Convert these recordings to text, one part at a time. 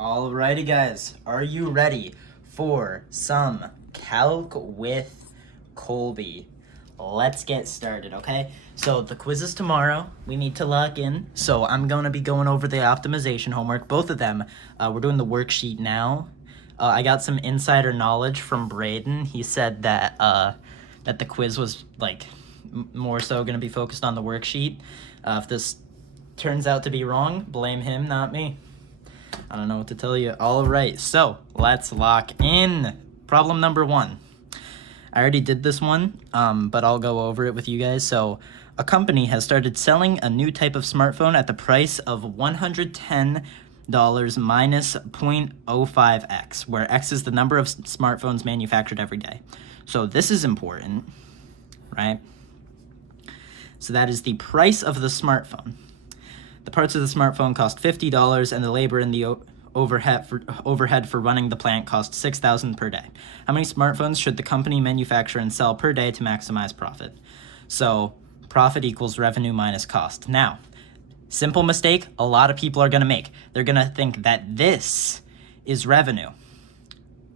Alrighty guys, are you ready for some Calc with Colby? Let's get started, okay? So the quiz is tomorrow. We need to lock in. So I'm going to be going over the optimization homework, both of them. We're doing the worksheet now. I got some insider knowledge from Braden. He said that that the quiz was like more so going to be focused on the worksheet. If this turns out to be wrong, blame him, not me. I don't know what to tell you. All right, so let's lock in. Problem number 1. I already did this one, but I'll go over it with you guys. So a company has started selling a new type of smartphone at the price of $110 minus 0.05x, where x is the number of smartphones manufactured every day. So this is important, right? So that is the price of the smartphone. The parts of the smartphone cost $50, and the labor and the overhead for running the plant cost $6,000 per day. How many smartphones should the company manufacture and sell per day to maximize profit? So profit equals revenue minus cost. Now, simple mistake a lot of people are going to make. They're going to think that this is revenue.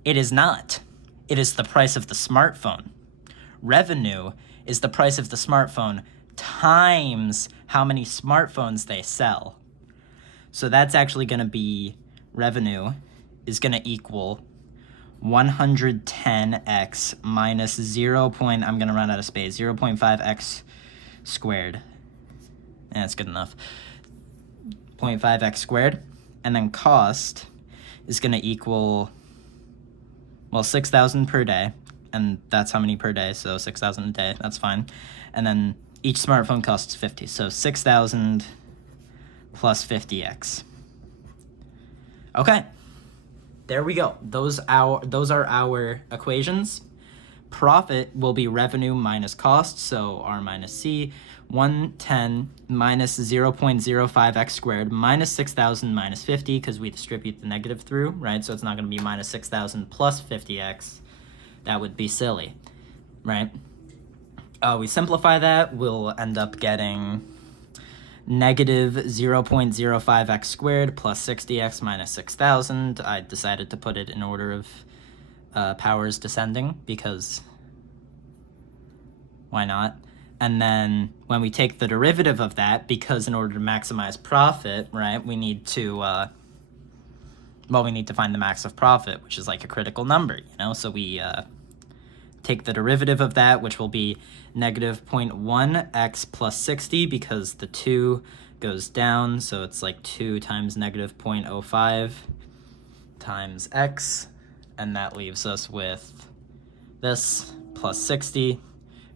It is not. It is the price of the smartphone. Revenue is the price of the smartphone times how many smartphones they sell. So that's actually going to be revenue is going to equal 110x minus 0. I'm going to run out of space, 0.5x squared. That's good enough. 0.5x squared. And then cost is going to equal, well, 6,000 per day. And that's how many per day, so 6,000 a day. That's fine. And then each smartphone costs 50, so 6,000 plus 50x. Okay, there we go. Those are our equations. Profit will be revenue minus cost, so R minus C. 110 minus 0.05x squared minus 6,000 minus 50, because we distribute the negative through, right? So it's not going to be minus 6,000 plus 50x. That would be silly, right? We simplify that, we'll end up getting negative 0.05x squared plus 60x minus 6,000. I decided to put it in order of powers descending because why not? And then when we take the derivative of that, because in order to maximize profit, right, we need to find the max of profit, which is like a critical number, you know? So we take the derivative of that, which will be negative 0.1x plus 60, because the 2 goes down, so it's like 2 times negative 0.05 times x, and that leaves us with this plus 60.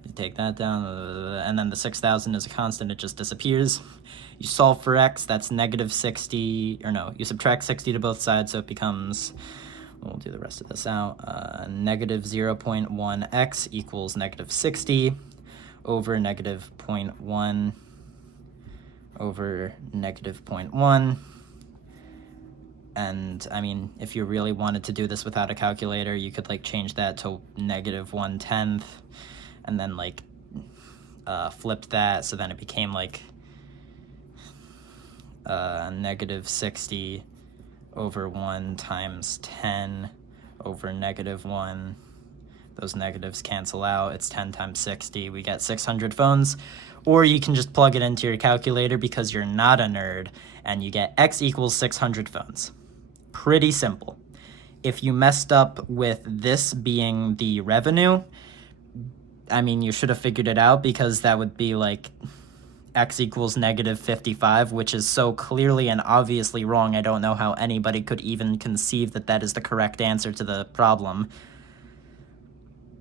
You take that down, and then the 6,000 is a constant, it just disappears. You solve for x, that's negative 60, or no, you subtract 60 to both sides, so it becomes, we'll do the rest of this out, negative 0.1x equals negative 60 over negative 0.1 over negative 0.1. And I mean, if you really wanted to do this without a calculator, you could like change that to negative 1/10 and then like flip that, so then it became like negative 60 over 1 times 10 over negative 1. Those negatives cancel out. It's 10 times 60. We get 600 phones. Or you can just plug it into your calculator because you're not a nerd, and you get x equals 600 phones. Pretty simple. If you messed up with this being the revenue, I mean, you should have figured it out, because that would be like x equals negative 55, which is so clearly and obviously wrong. I don't know how anybody could even conceive that that is the correct answer to the problem.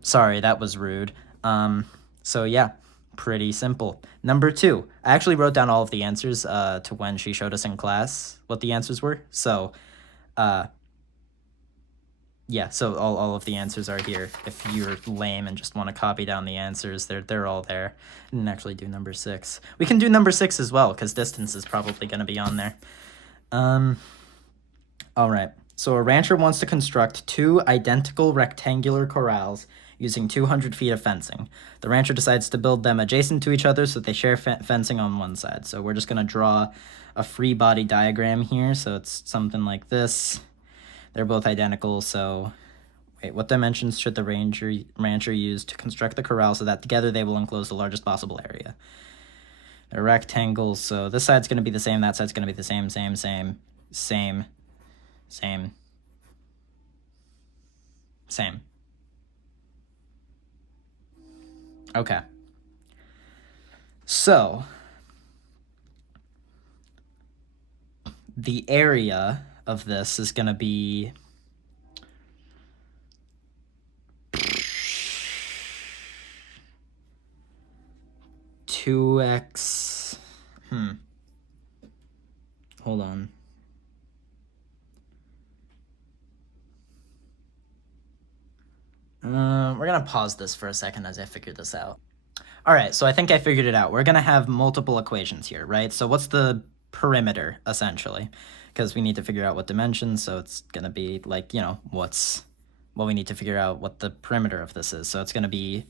Sorry, that was rude. So yeah, pretty simple. Number 2, I actually wrote down all of the answers to when she showed us in class what the answers were. So yeah, so all of the answers are here. If you're lame and just want to copy down the answers, they're all there. I didn't actually do number 6. We can do number 6 as well, because distance is probably going to be on there. All right. So a rancher wants to construct 2 identical rectangular corrals using 200 feet of fencing. The rancher decides to build them adjacent to each other so that they share fencing on one side. So we're just going to draw a free body diagram here. So it's something like this. They're both identical, so wait, what dimensions should the rancher use to construct the corral so that together they will enclose the largest possible area? They're rectangles, so this side's going to be the same, that side's going to be the same, same. Okay. So, the area of this is going to be 2x. Hold on. We're going to pause this for a second as I figure this out. All right, so I think I figured it out. We're going to have multiple equations here, right? So what's the perimeter, essentially? Because we need to figure out what dimensions, so it's going to be like, you know, we need to figure out what the perimeter of this is. So it's going to be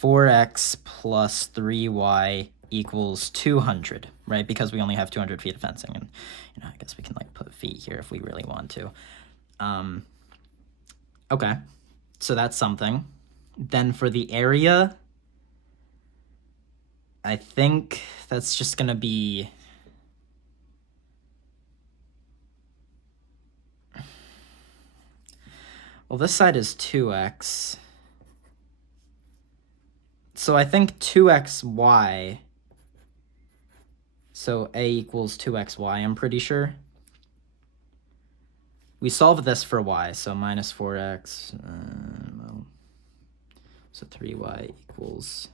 4x plus 3y equals 200, right? Because we only have 200 feet of fencing, and, you know, I guess we can, like, put feet here if we really want to. Okay, so that's something. Then for the area, I think that's just going to be... Well, this side is 2x. So I think 2xy. So a equals 2xy, I'm pretty sure. We solve this for y, so minus 4x. So 3y equals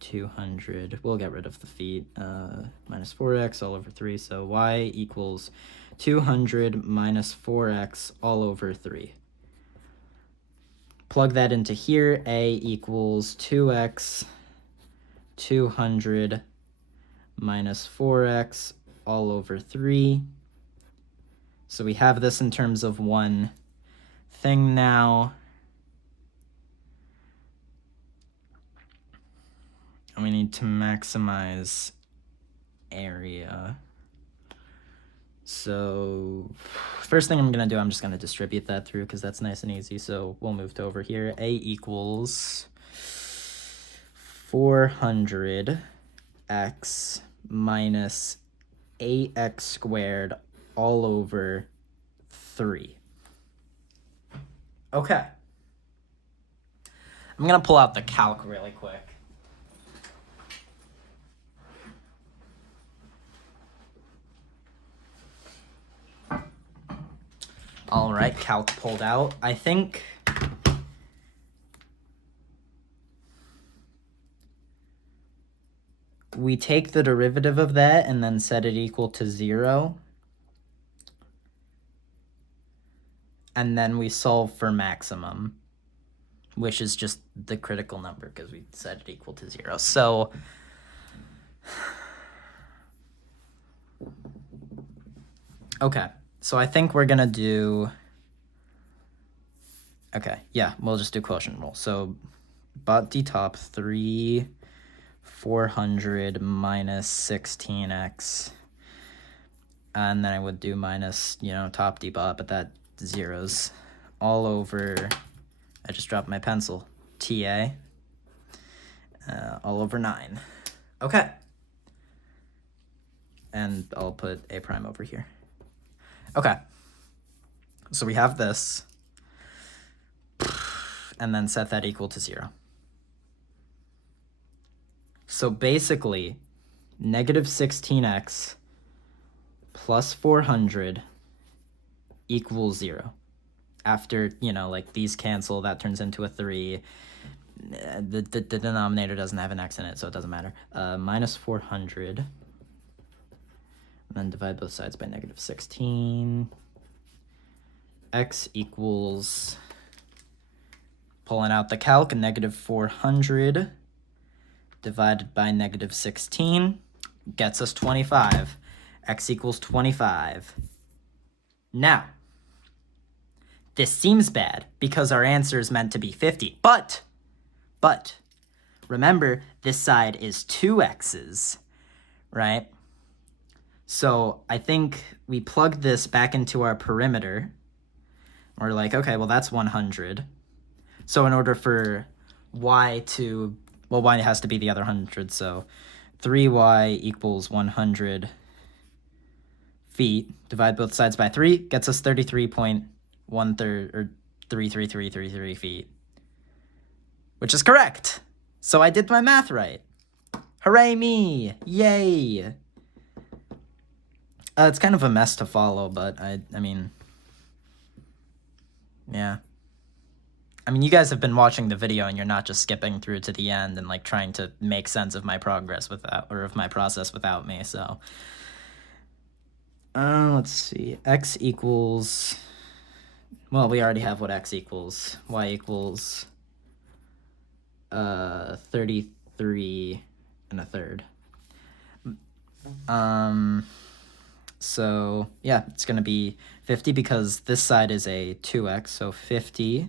200. We'll get rid of the feet. Minus 4x all over 3. So y equals 200 minus 4x all over 3. Plug that into here. A equals 2x 200 minus 4x all over 3. So we have this in terms of one thing now. And we need to maximize area. So first thing I'm going to do, I'm just going to distribute that through because that's nice and easy. So we'll move to over here. A equals 400x minus 8x squared all over 3. Okay. I'm going to pull out the calc really quick. All right, calc pulled out. I think we take the derivative of that and then set it equal to 0. And then we solve for maximum, which is just the critical number because we set it equal to 0. So okay. So I think we're going to do, okay, yeah, we'll just do quotient rule. So bot d top 3, 400 minus 16x. And then I would do minus, you know, top d bot, but that zeros all over, I just dropped my pencil, TA, all over 9. Okay. And I'll put a prime over here. Okay, so we have this, and then set that equal to 0. So basically, negative 16x plus 400 equals 0. After, you know, like these cancel, that turns into a 3. The denominator doesn't have an x in it, so it doesn't matter. Minus 400. And then divide both sides by negative 16. X equals, pulling out the calc, negative 400 divided by negative 16 gets us 25. X equals 25. Now, this seems bad because our answer is meant to be 50. But, remember, this side is 2x's, right? So I think we plug this back into our perimeter. We're like, okay, well, that's 100. So in order for y to, well, y has to be the other 100, so 3y equals 100 feet. Divide both sides by 3, gets us 33.13, or 33333 feet, which is correct. So I did my math right. Hooray me! Yay! It's kind of a mess to follow, but I mean, yeah. I mean, you guys have been watching the video and you're not just skipping through to the end and like trying to make sense of my progress without, or of my process without me, so. Let's see, x equals, well, we already have what x equals. Y equals 33 1/3. So yeah, it's gonna be 50 because this side is a 2x, so 50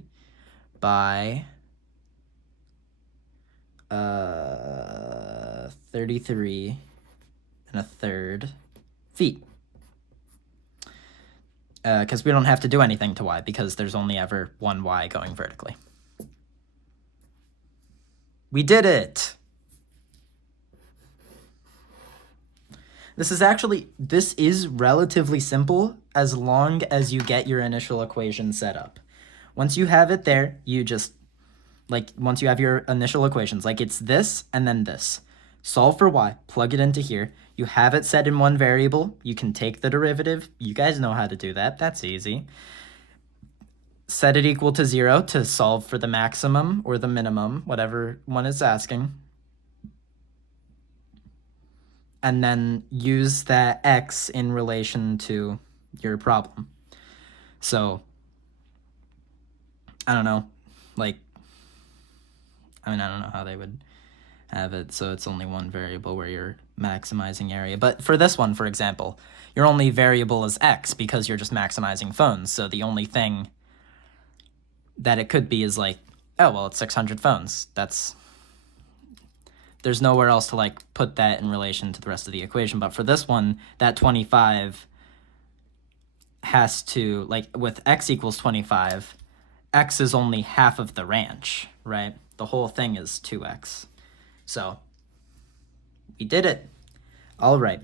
by 33 1/3 feet. Because we don't have to do anything to y because there's only ever one y going vertically. We did it! This is relatively simple as long as you get your initial equation set up. Once you have it there, you just, like, once you have your initial equations, like it's this and then this. Solve for y, plug it into here. You have it set in one variable. You can take the derivative. You guys know how to do that. That's easy. Set it equal to 0 to solve for the maximum or the minimum, whatever one is asking. And then use that x in relation to your problem. So, I don't know, like, I mean, I don't know how they would have it, so it's only one variable where you're maximizing area. But for this one, for example, your only variable is x because you're just maximizing phones, so the only thing that it could be is like, oh, well, it's 600 phones. There's nowhere else to like put that in relation to the rest of the equation. But for this one, that 25 has to, like with x equals 25, x is only half of the ranch, right? The whole thing is 2x. So we did it. All right.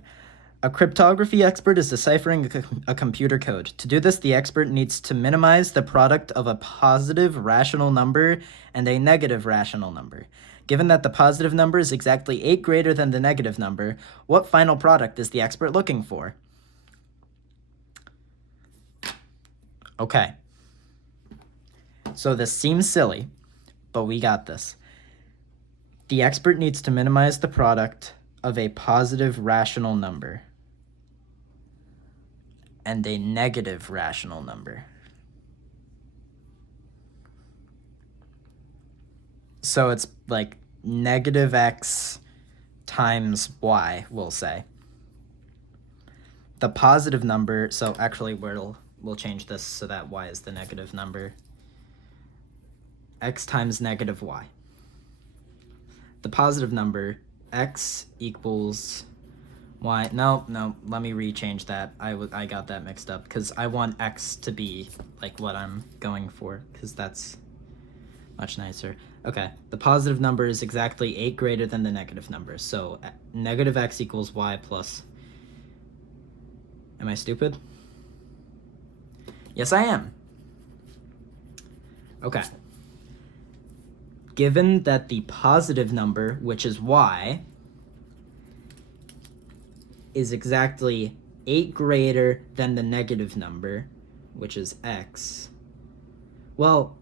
A cryptography expert is deciphering a computer code. To do this, the expert needs to minimize the product of a positive rational number and a negative rational number. Given that the positive number is exactly 8 greater than the negative number, what final product is the expert looking for? Okay. So this seems silly, but we got this. The expert needs to minimize the product of a positive rational number and a negative rational number. So it's like negative x times y, we'll say. The positive number, so actually we'll change this so that y is the negative number. X times negative y. The positive number, x equals y. No, let me rechange that. I got that mixed up because I want x to be like what I'm going for because that's much nicer. Okay, the positive number is exactly 8 greater than the negative number. So negative x equals y plus... Am I stupid? Yes, I am. Okay. Given that the positive number, which is y, is exactly 8 greater than the negative number, which is x, well,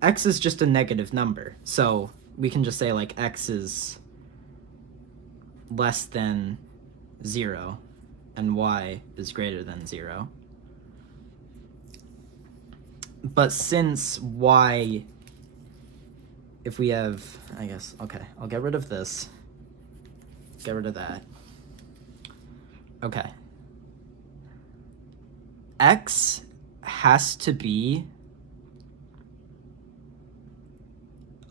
x is just a negative number, so we can just say like x is less than 0 and y is greater than 0. But since y, if we have, I guess, okay, I'll get rid of this, get rid of that. Okay. X has to be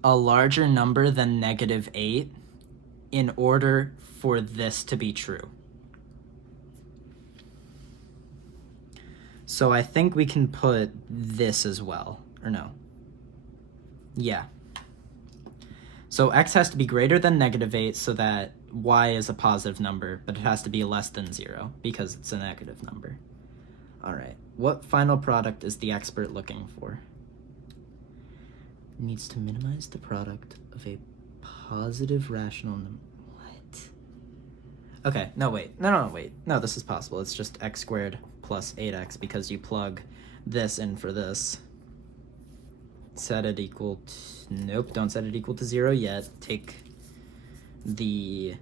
a larger number than -8 in order for this to be true. So I think we can put this as well, or no? Yeah. So x has to be greater than -8 so that y is a positive number, but it has to be less than 0 because it's a negative number. All right, what final product is the expert looking for? Needs to minimize the product of a positive rational number. What? Okay, no, wait. No, wait. No, this is possible. It's just x squared plus 8x because you plug this in for this. Set it equal to... Nope, don't set it equal to 0 yet. Take the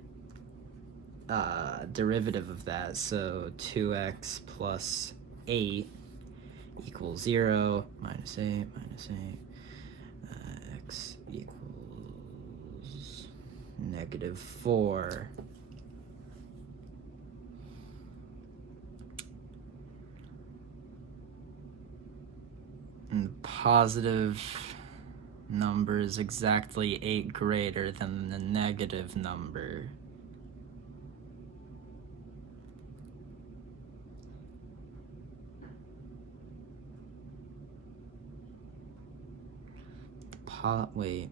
derivative of that. So 2x plus 8 equals 0 minus 8 minus 8. X equals -4. And positive number is exactly 8 greater than the negative number. Wait.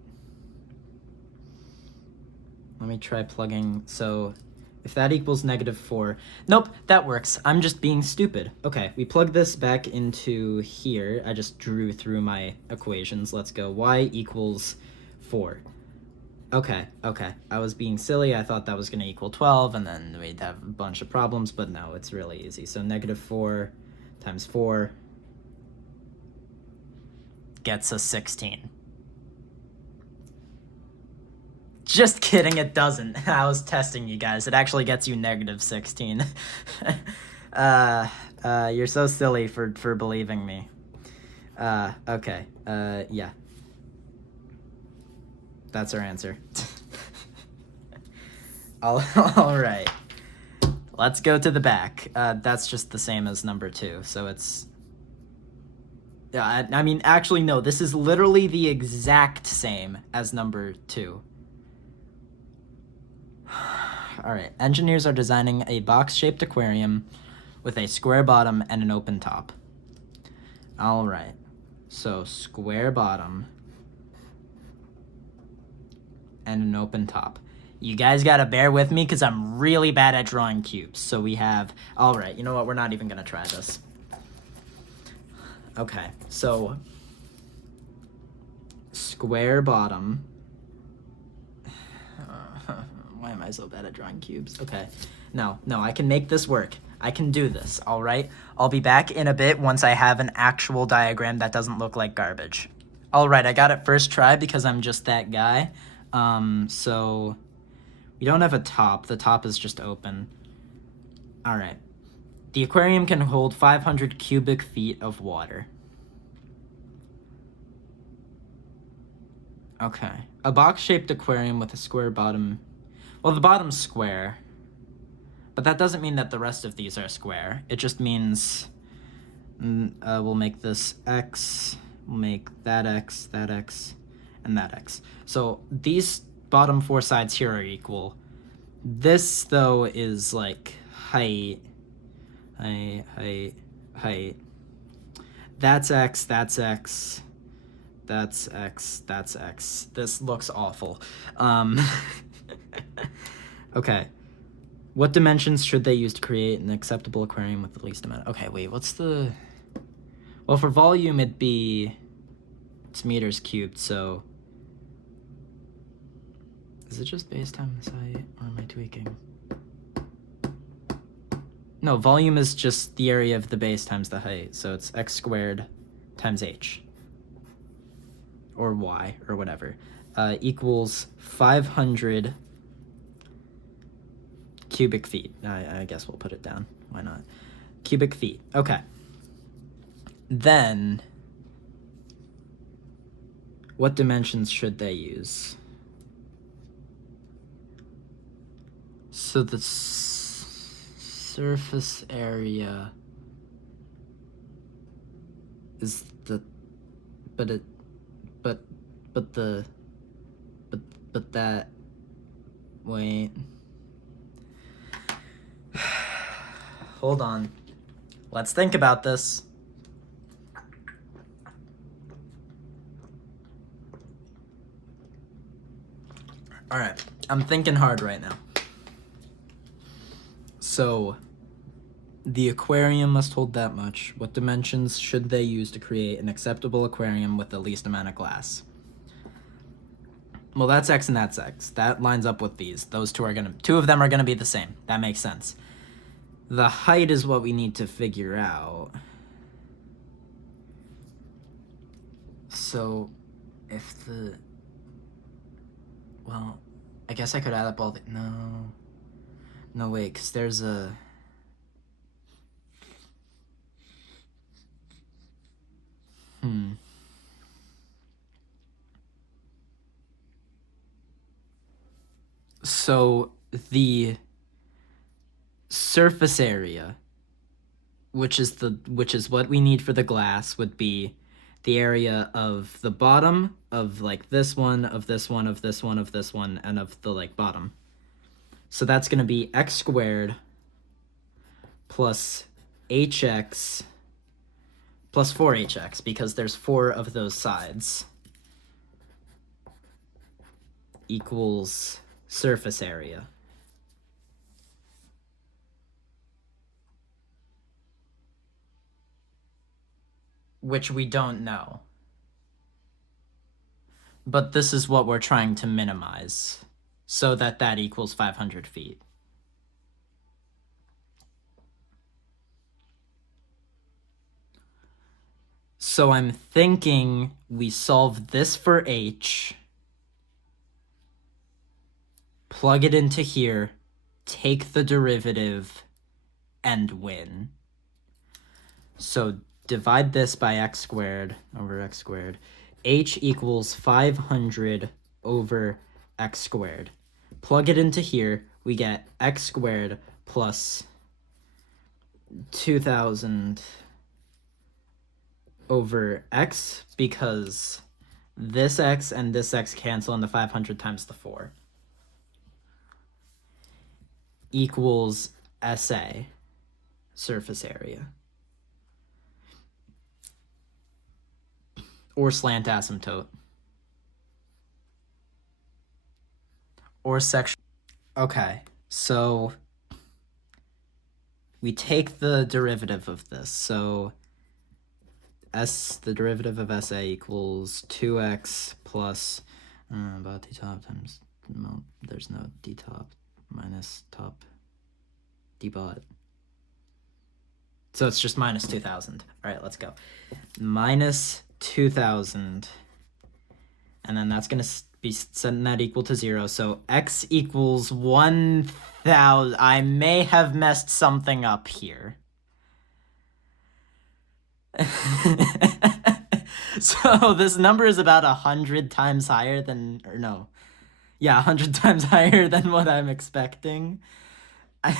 Let me try plugging. So if that equals -4, nope, that works. I'm just being stupid. Okay, we plug this back into here. I just drew through my equations. Let's go. Y equals 4. Okay. I was being silly. I thought that was going to equal 12, and then we'd have a bunch of problems, but no, it's really easy. So -4 times 4 gets us 16. Just kidding, it doesn't. I was testing you guys. It actually gets you -16. You're so silly for believing me. Okay. Yeah. That's our answer. All right. Let's go to the back. That's just the same as number 2, so it's... Yeah, I mean, actually, no. This is literally the exact same as number 2. All right, engineers are designing a box-shaped aquarium with a square bottom and an open top. All right, so square bottom and an open top. You guys gotta bear with me because I'm really bad at drawing cubes. So we have, all right, you know what? We're not even gonna try this. Okay, so square bottom. Why am I so bad at drawing cubes? Okay, no, I can make this work. I can do this, all right? I'll be back in a bit once I have an actual diagram that doesn't look like garbage. All right, I got it first try because I'm just that guy. So we don't have a top. The top is just open. All right. The aquarium can hold 500 cubic feet of water. Okay. A box-shaped aquarium with a square bottom. Well, the bottom's square. But that doesn't mean that the rest of these are square. It just means we'll make this x, we'll make that x, and that x. So these bottom 4 sides here are equal. This, though, is like height. That's x, that's x. That's x, that's x. This looks awful. Okay. What dimensions should they use to create an acceptable aquarium with the least amount? Okay, wait, what's the... Well, for volume, it's meters cubed, so... Is it just base times height, or am I tweaking? No, volume is just the area of the base times the height, so it's x squared times h. Or y, or whatever. Equals 500 cubic feet. I guess we'll put it down. Why not? Cubic feet. Okay. Then, what dimensions should they use? So the surface area is the, but it, but the, but that, wait. Hold on. Let's think about this. All right, I'm thinking hard right now. So, the aquarium must hold that much. What dimensions should they use to create an acceptable aquarium with the least amount of glass? Well, that's X and that's X. That lines up with these. Those two of them are gonna be the same. That makes sense. The height is what we need to figure out. So, if the, well, I guess I could add up all the, no wait, because there's a, so the surface area, which is what we need for the glass, would be the area of the bottom of like this one, of this one, of this one, of this one, and of the like bottom. So that's going to be x squared plus hx plus 4hx, because there's 4 of those sides, equals surface area. Which we don't know. But this is what we're trying to minimize, so that equals 500 feet. So I'm thinking we solve this for h, plug it into here, take the derivative, and win. So divide this by x squared over x squared. H equals 500 over x squared. Plug it into here, we get x squared plus 2,000 over x, because this x and this x cancel, and the 500 times the 4 equals SA, surface area. Or slant asymptote. Or section. Okay, so we take the derivative of this. So the derivative of SA equals 2x plus about d top times, no, there's no d top, minus top d bot. So it's just minus 2,000. All right, let's go. Minus 2,000. And then that's going to be setting that equal to 0. So x equals 1,000. I may have messed something up here. So this number is about 100 times higher than, or no. Yeah, 100 times higher than what I'm expecting. I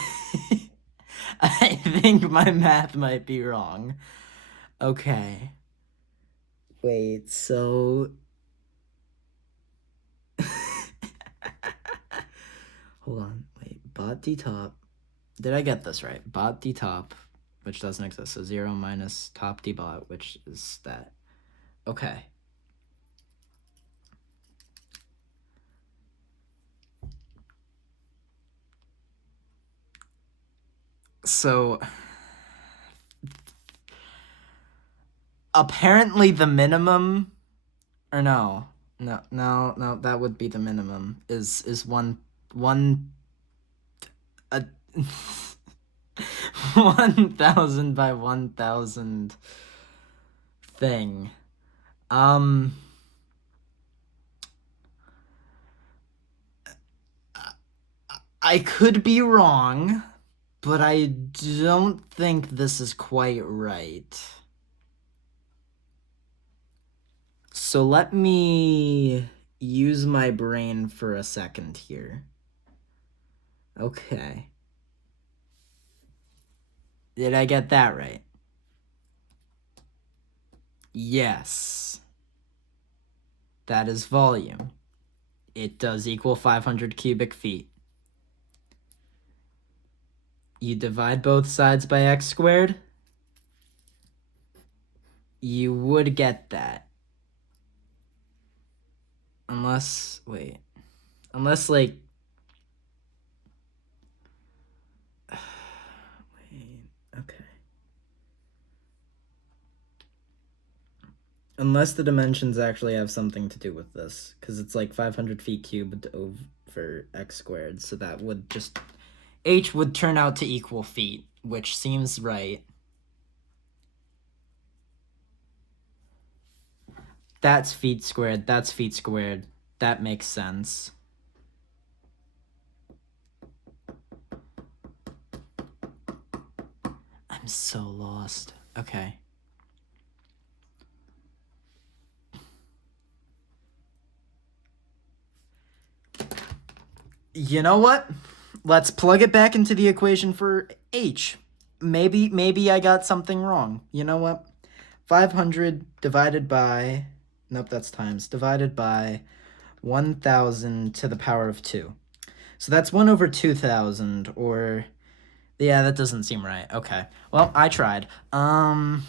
think my math might be wrong. Okay. Wait, so... Hold on, wait, bot d top. Did I get this right? Bot d top, which doesn't exist, so 0 minus top d bot, which is that. Okay. So apparently the minimum, or no, that would be the minimum, is 1,000 by 1,000 thing. I could be wrong, but I don't think this is quite right. So let me use my brain for a second here. Okay. Did I get that right? Yes. That is volume. It does equal 500 cubic feet. You divide both sides by x squared, you would get that. Unless, wait. Unless, like... Wait, okay. Unless the dimensions actually have something to do with this. Because it's like 500 feet cubed over x squared. So that would just... h would turn out to equal feet, which seems right. That's feet squared, that's feet squared. That makes sense. I'm so lost. Okay. You know what? Let's plug it back into the equation for h. Maybe I got something wrong. You know what? 500 divided by... Nope, that's times. Divided by 1,000 to the power of 2. So that's 1 over 2,000, or... Yeah, that doesn't seem right. Okay. Well, I tried. Okay.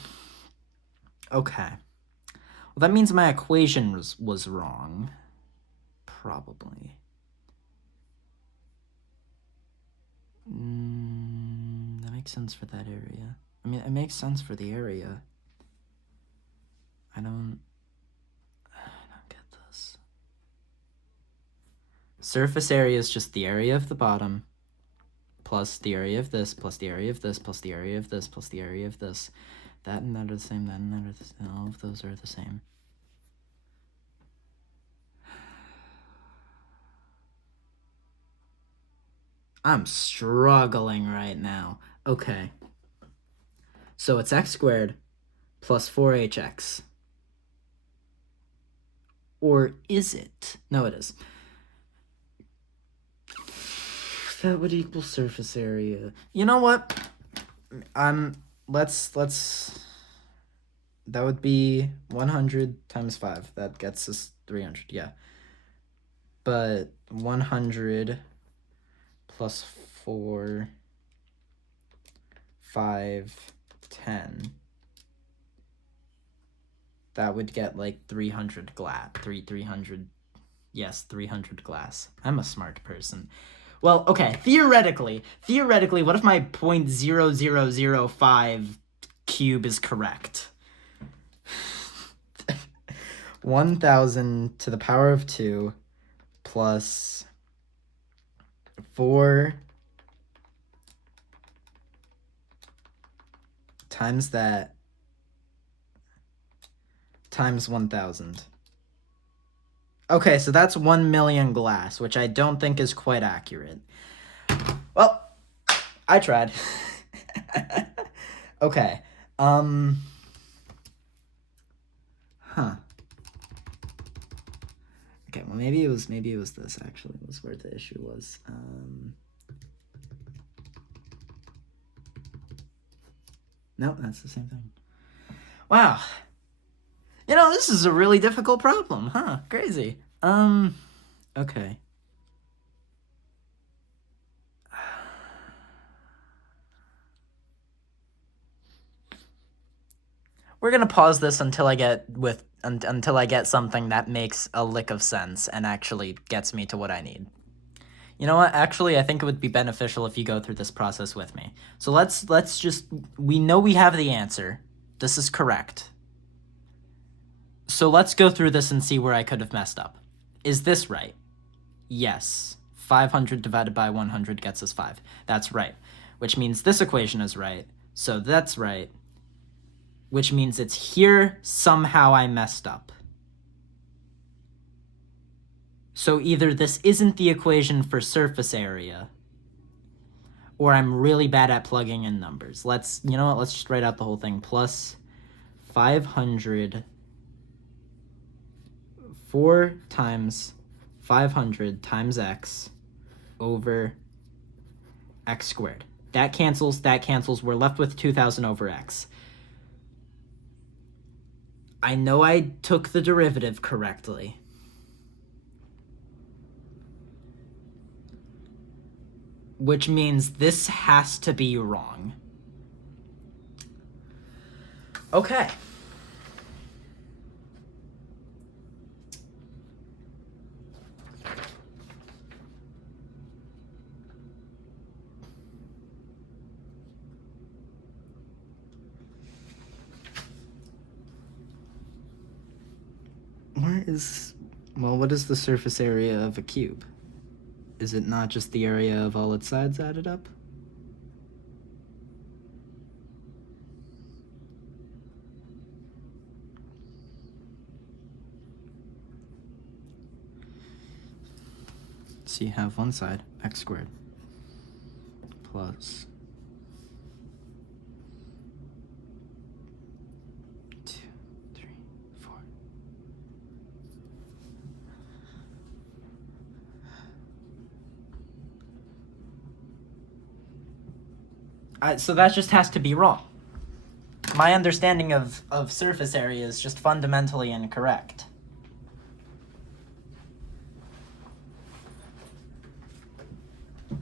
Well, that means my equation was wrong. Probably. That makes sense for that area. I mean, it makes sense for the area. I don't get this. Surface area is just the area of the bottom plus the area of this, plus the area of this, plus the area of this, plus the area of this. That and that are the same, that and that are the same. All of those are the same. I'm struggling right now. Okay. So it's x squared plus 4hx. Or is it? No, it is. That would equal surface area. You know what? Let's that would be 100 times 5. That gets us 300, yeah. But 100 plus 4, 5, 10. That would get like 300 glass. 300. Yes, 300 glass. I'm a smart person. Well, okay, theoretically, what if my 0.0005 cube is correct? 1,000 to the power of 2 plus 4 times that times 1,000. Okay, so that's 1 million glass, which I don't think is quite accurate. Well, I tried. Okay. Okay, well maybe it was this actually was where the issue was. Nope, that's the same thing. Wow. You know, this is a really difficult problem, huh? Crazy. Okay. We're gonna pause this until I get something that makes a lick of sense and actually gets me to what I need. You know what? Actually, I think it would be beneficial if you go through this process with me. So let's just, we know we have the answer. This is correct. So let's go through this and see where I could have messed up. Is this right? Yes. 500 divided by 100 gets us 5. That's right. Which means this equation is right. So that's right. Which means it's here. Somehow I messed up. So either this isn't the equation for surface area, or I'm really bad at plugging in numbers. You know what? Let's just write out the whole thing. Plus 500, 4 times 500 times x over x squared. That cancels. We're left with 2,000 over x. I know I took the derivative correctly. Which means this has to be wrong. Okay. What is the surface area of a cube? Is it not just the area of all its sides added up? So you have one side, x squared, plus 2, 3, 4. So that just has to be wrong. My understanding of surface area is just fundamentally incorrect.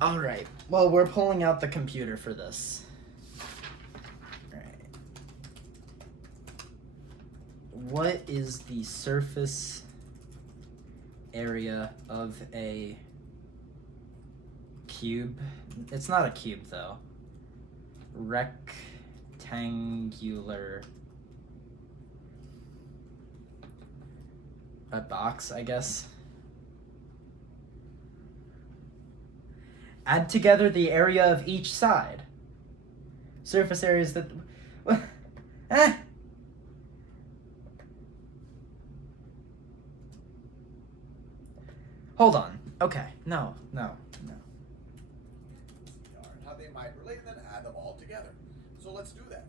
All right, well, we're pulling out the computer for this. All right. What is the surface area of a cube? It's not a cube, though. Rectangular. A box, I guess. Add together the area of each side. Surface areas that... Hold on. Okay. No. How they might relate and then add them all together. So let's do that.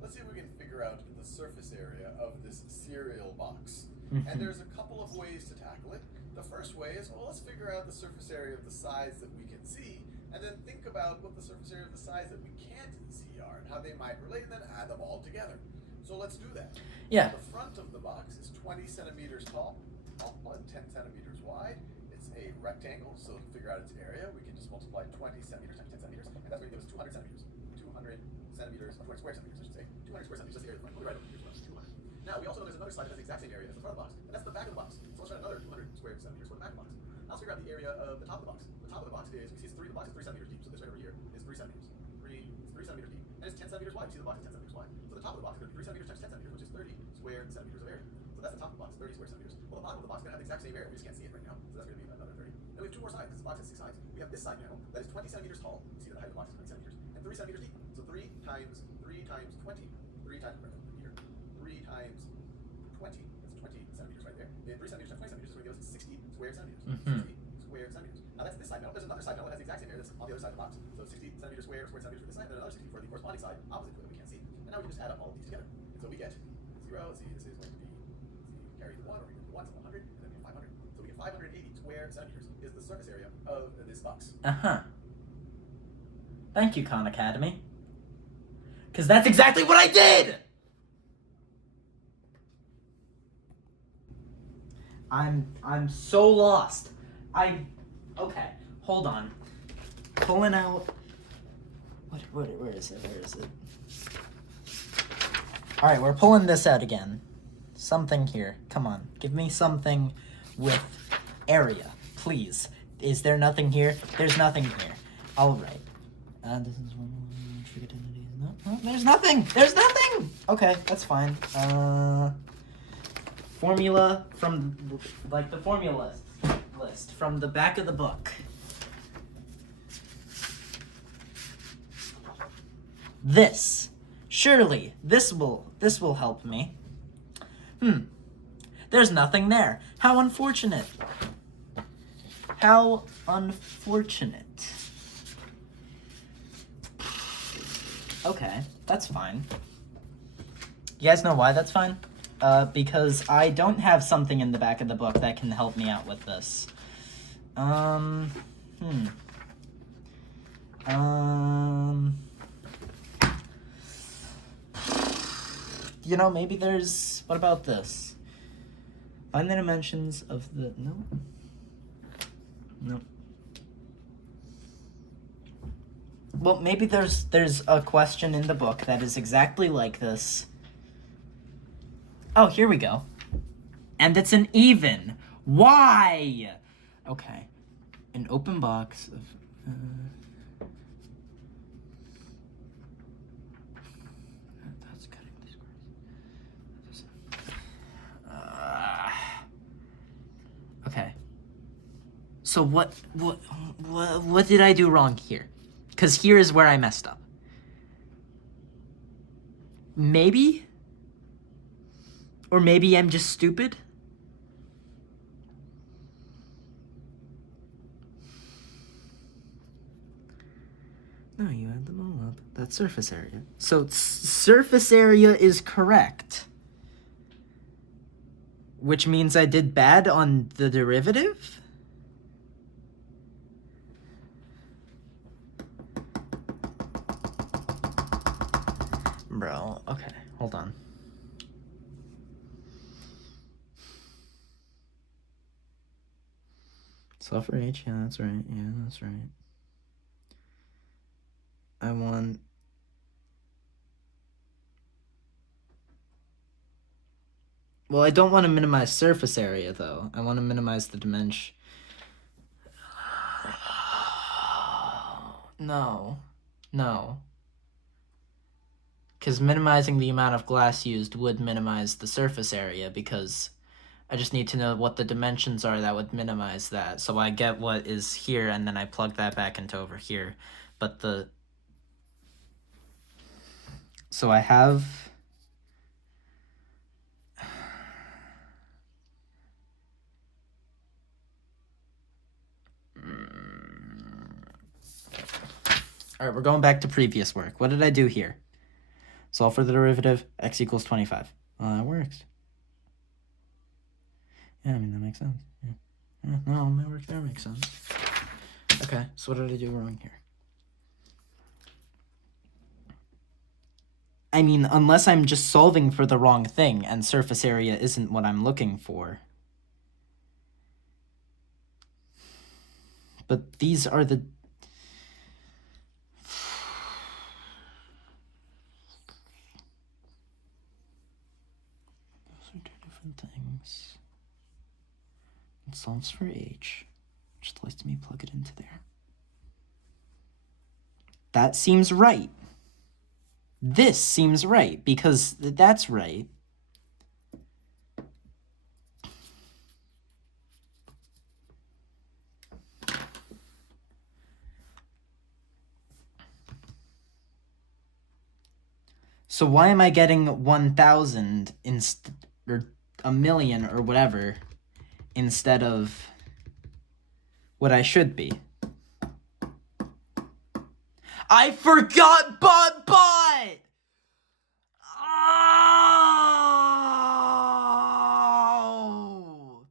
Let's see if we can figure out the surface area of this cereal box. And there's a couple of ways to tackle it. The first way is, well, let's figure out the surface area of the sides that we can see, and then think about what the surface area of the sides that we can't see are, and how they might relate, and then add them all together. So let's do that. Yeah. The front of the box is 20 centimeters tall, and 10 centimeters wide. It's a rectangle, so to figure out its area, we can just multiply 20 centimeters times 10 centimeters, and that's going to give us 200 centimeters. 200 centimeters, 200 square centimeters, I should say. 200 square centimeters, that's the area of the front. We'll write over here, so 200. Now, we also know there's another side that has the exact same area as the front of the box, and that's the back of the box. So let's write another 200 square centimeters for the back of the box. Now let's figure out the area of the top of the box. The top of the box is, we see it's the box is 3 centimeters deep, so this right over here is 3 centimeters. It's 3 centimeters deep, and it's 10 centimeters wide. You see the box is 10 centimeters wide. So the top of the box is going to be 3 centimeters times 10 centimeters, which is 30 square centimeters of area. So that's the top of the box, 30 square centimeters. Well, the bottom of the box is going to have the exact same area. We just can't see it right now, so that's going to be another 30. Then we have two more sides, because the box has 6 sides. We have this side now, that is 20 centimeters tall. You see that the height of the box is 20 centimeters, and 3 centimeters deep. So 3 times 20, 3 times here, 3 times 20, that's 20 centimeters right there. And 3 centimeters times 20 centimeters is going to give us 60 square centimeters. 60 square centimeters. Now that's this side now. There's another side now that has the exact same area that's on the other side of the box. So 60 centimeters square centimeters for this side, and then another 60 for the corresponding side opposite to it that we can't see. And now we can just add up all of these together. And so we get 0, let's see, this is going to be, carry the 1, or we can 1, so 100, and then we get 500. So we get 580 square centimeters is the surface area of this box. Thank you, Khan Academy. Because that's exactly what I did! I'm so lost. Okay, hold on. Pulling out... Where is it? Alright, we're pulling this out again. Something here. Come on, give me something with area, please. Is there nothing here? There's nothing here. Alright. This is no, there's nothing! There's nothing! Okay, that's fine. Formula from, like, the formula list from the back of the book. This. Surely, this will help me. There's nothing there. How unfortunate. How unfortunate. Okay, that's fine. You guys know why that's fine? Because I don't have something in the back of the book that can help me out with this. You know, maybe there's What about this? Find the dimensions of the... No. No. Well, maybe there's a question in the book that is exactly like this. Oh, here we go. And it's an even. Why? Okay. An open box of... that's cutting the squares. Okay. So what did I do wrong here? Because here is where I messed up. Maybe? Or maybe I'm just stupid? No, you add them all up. That's surface area. So surface area is correct. Which means I did bad on the derivative? Bro, okay, hold on. Solve for h, yeah, that's right, I want... Well, I don't want to minimize surface area, though. I want to minimize the dimension. No. Because minimizing the amount of glass used would minimize the surface area, because I just need to know what the dimensions are that would minimize that. So I get what is here, and then I plug that back into over here. But the... So I have... All right, we're going back to previous work. What did I do here? Solve for the derivative, x equals 25. Well, that works. Yeah, I mean, that makes sense. Yeah, no, my work there makes sense. Okay, so what did I do wrong here? I mean, unless I'm just solving for the wrong thing and surface area isn't what I'm looking for. But these are the... Those are two different things. It solves for h, which lets me plug it into there. That seems right. This seems right, because that's right. So why am I getting 1,000 or a million or whatever instead of what I should be? I forgot but! Oh!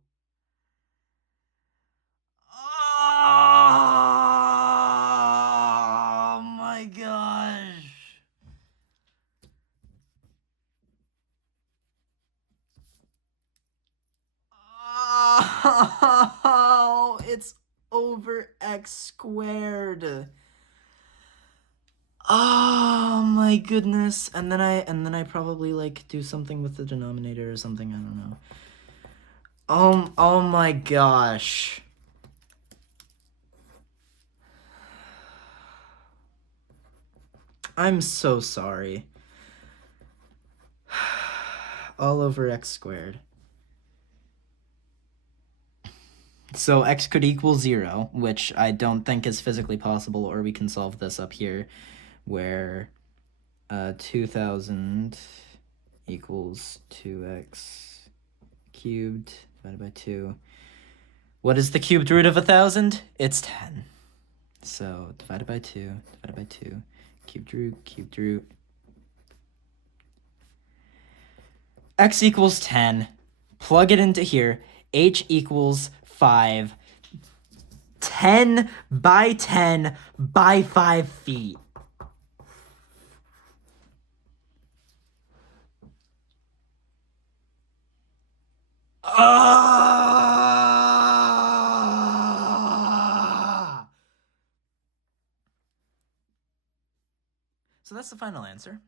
Oh my gosh. Oh, it's over x squared. Oh my goodness. And then I probably like do something with the denominator or something, I don't know. Oh my gosh. I'm so sorry. All over x squared. So x could equal 0, which I don't think is physically possible, or we can solve this up here, where 2,000 equals 2x cubed divided by 2. What is the cubed root of 1,000? It's 10. So divided by 2, cubed root. X equals 10. Plug it into here. H equals 5. 10 by 10 by 5 feet. Ah! So that's the final answer.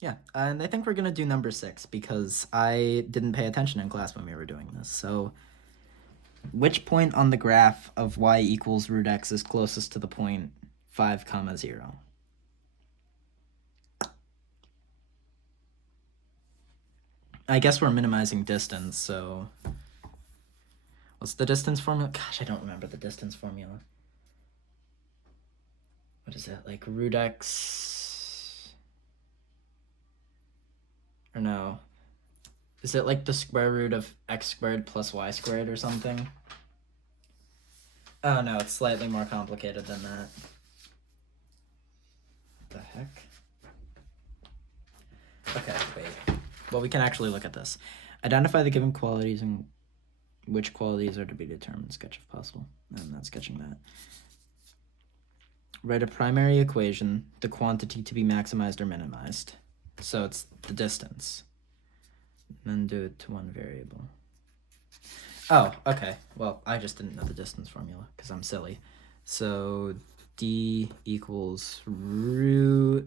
Yeah, and I think we're gonna do number 6 because I didn't pay attention in class when we were doing this. So, which point on the graph of y equals root x is closest to the point 5, 0? I guess we're minimizing distance, so what's the distance formula? Gosh, I don't remember the distance formula. What is it? Like root x? Or no. Is it like the square root of x squared plus y squared or something? Oh no, it's slightly more complicated than that. What the heck? Okay, wait. Well, we can actually look at this. Identify the given qualities and which qualities are to be determined. Sketch if possible. I'm not sketching that. Write a primary equation, the quantity to be maximized or minimized. So it's the distance. And then do it to one variable. Oh, okay. Well, I just didn't know the distance formula because I'm silly. So d equals root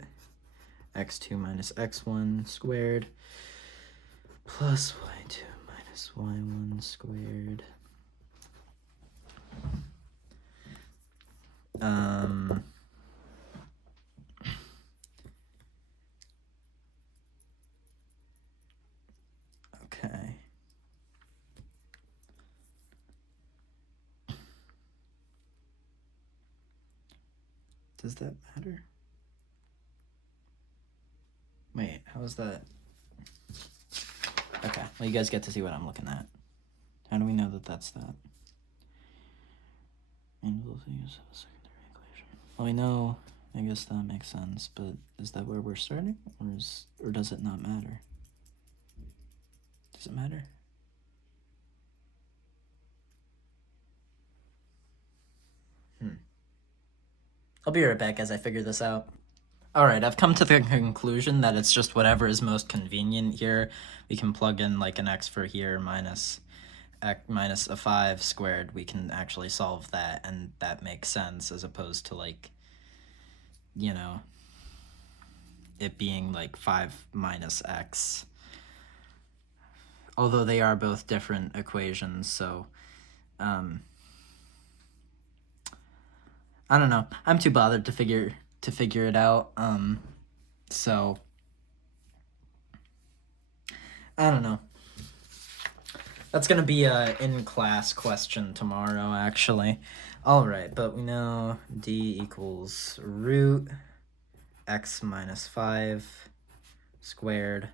x2 minus x1 squared plus y2 minus y1 squared. Okay. Does that matter? Wait, how is that? Okay, well, you guys get to see what I'm looking at. How do we know that that's that? Well, we know, I guess that makes sense, but is that where we're starting? Or does it not matter? Does it matter? I'll be right back as I figure this out. Alright, I've come to the conclusion that it's just whatever is most convenient here. We can plug in like an x for here minus a 5 squared. We can actually solve that, and that makes sense as opposed to like, you know, it being like 5 minus x. Although they are both different equations, so I don't know. I'm too bothered to figure it out. So I don't know. That's gonna be a in-class question tomorrow, actually. Alright, but we know d equals root x minus 5 squared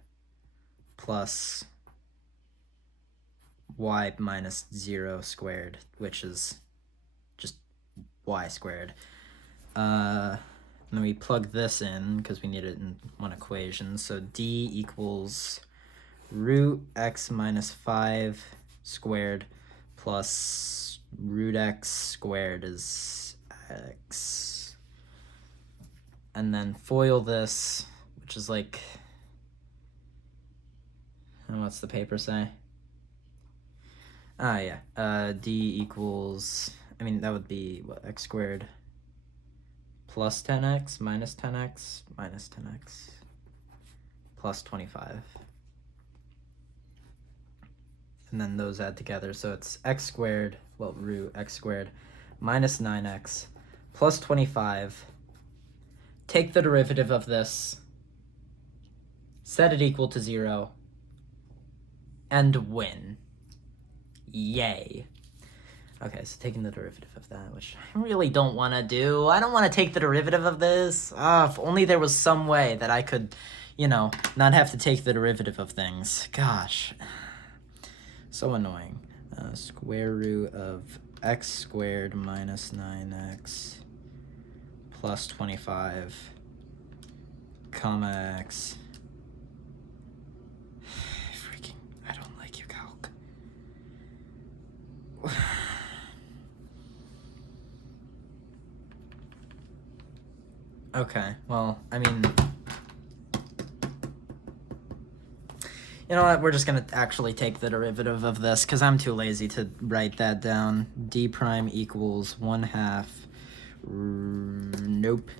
plus y minus 0 squared, which is just y squared. And then we plug this in because we need it in one equation. So d equals root x minus 5 squared plus root x squared is x. And then FOIL this, which is like, and what's the paper say? Ah, yeah. D equals, I mean, that would be, what, x squared plus 10x minus 10x minus 10x plus 25. And then those add together, so it's x squared, well, root x squared minus 9x plus 25. Take the derivative of this, set it equal to 0, and win. Yay. Okay, so taking the derivative of that, which I really don't want to do. I don't want to take the derivative of this. If only there was some way that I could, you know, not have to take the derivative of things. Gosh. So annoying. Square root of x squared minus 9x plus 25 comma x. Freaking, I don't like you, Calc. Okay, well, I mean, You know what? We're just going to actually take the derivative of this because I'm too lazy to write that down. D prime equals 1/2. Nope.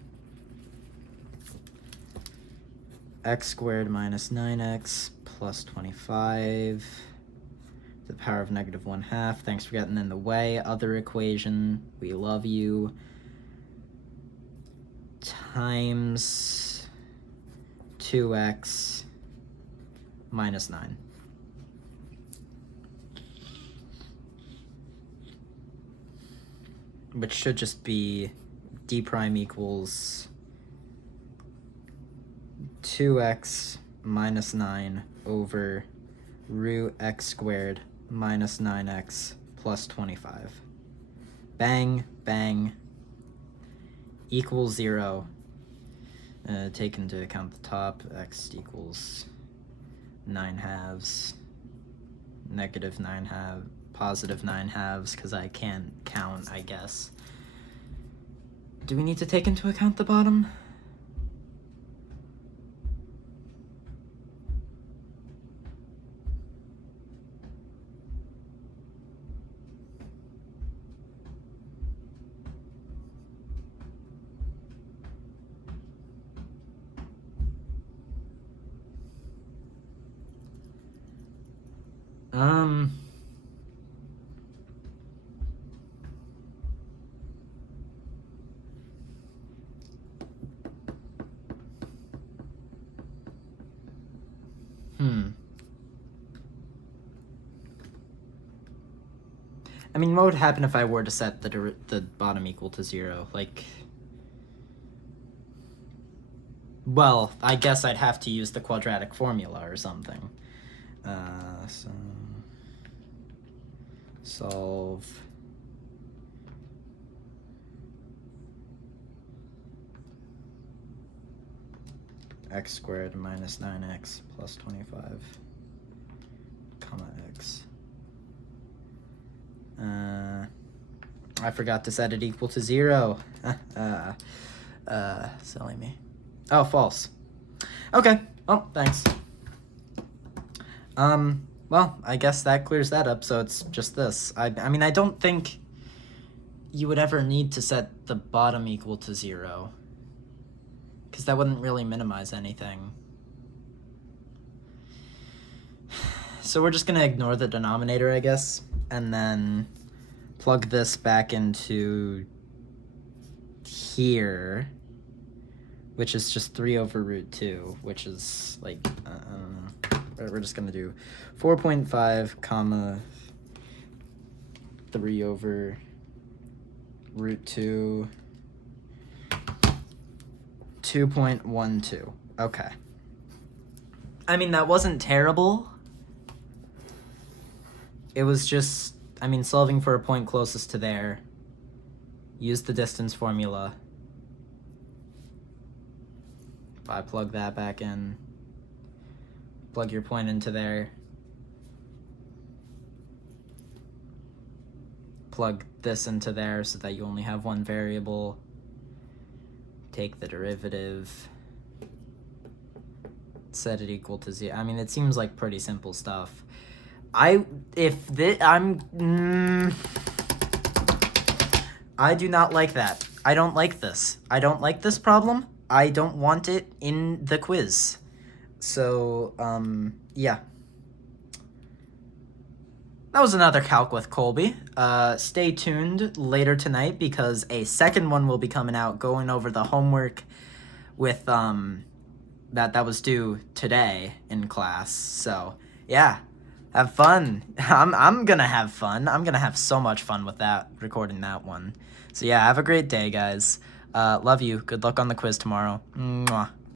X squared minus 9x plus 25 to the power of negative 1/2. Thanks for getting in the way. Other equation. We love you. Times 2x minus 9. Which should just be d prime equals 2x minus 9 over root x squared minus 9x plus 25. Bang, bang, equals 0. Take into account the top, x equals 9/2, negative 9/2, positive 9/2, because I can't count, I guess. Do we need to take into account the bottom? I mean, what would happen if I were to set the bottom equal to 0? Like, well, I guess I'd have to use the quadratic formula or something. So solve x squared minus 9x plus 25, comma x. I forgot to set it equal to 0. Silly me. Oh, false. Okay. Oh, thanks. Well, I guess that clears that up, so it's just this. I mean, I don't think you would ever need to set the bottom equal to 0, because that wouldn't really minimize anything. So we're just going to ignore the denominator, I guess, and then plug this back into here, which is just 3 over root 2, which is like, we're just going to do 4.5 comma 3 over root 2, 2.12. Okay. I mean, that wasn't terrible. It was just, I mean, solving for a point closest to there. Use the distance formula. If I plug that back in, plug your point into there. Plug this into there so that you only have one variable. Take the derivative. Set it equal to 0. I mean, it seems like pretty simple stuff. I do not like that. I don't like this. I don't like this problem. I don't want it in the quiz. So, yeah. That was another Calc with Colby. Stay tuned later tonight because a second one will be coming out going over the homework with, that was due today in class. So, yeah. Have fun. I'm gonna have fun. I'm gonna have so much fun with that, recording that one. So yeah, have a great day, guys. Love you. Good luck on the quiz tomorrow. Mwah.